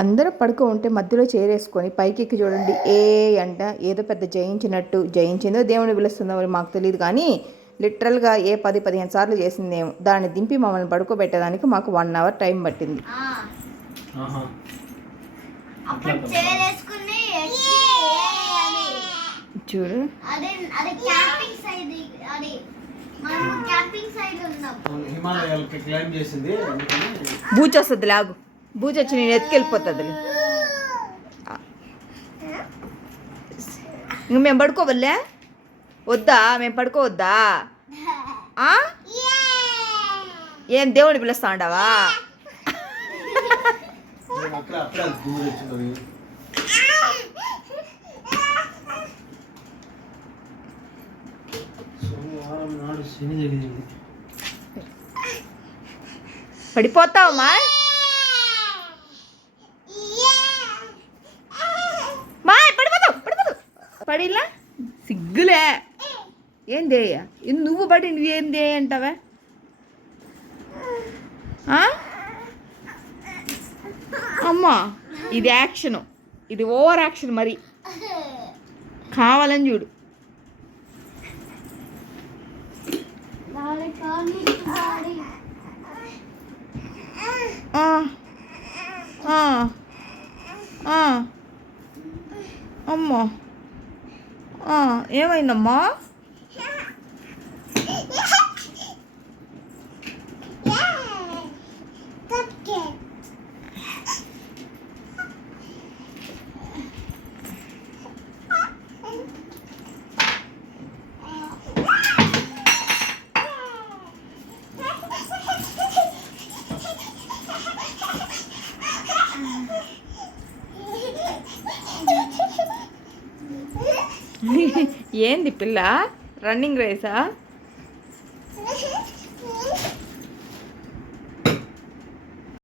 అందరూ పడుకో ఉంటే మధ్యలో చేరేసుకొని పైకి ఎక్కి చూడండి. అంట ఏదో పెద్ద జయించినట్టు, జయించిందో దేవుని పిలుస్తుందో మరి మాకు తెలియదు, కానీ లిటరల్గా 10-15 సార్లు చేసిందేమో. దాన్ని దింపి మమ్మల్ని పడుకోబెట్టడానికి మాకు 1 అవర్ టైం పట్టింది. చూడు బూచి వస్తుంది, లాగు బూచి వచ్చి నేను ఎత్తుకెళ్ళిపోతుంది. ఇంక మేము పడుకోవల్లే వద్దా? మేము పడుకోవద్దా? ఏం దేవుడిని పిలుస్తా ఉండవా? పడిపోతావమ్మా? పడిలా సిగ్గులే. ఏందే నువ్వు పడి నువ్వేందే అంటావా? అమ్మా ఇది యాక్షను, ఇది ఓవర్ యాక్షన్ మరి. కావాలని చూడు. అమ్మా ఏమైందమ్మా? ఏంది పిల్ల రన్నింగ్ రేసా?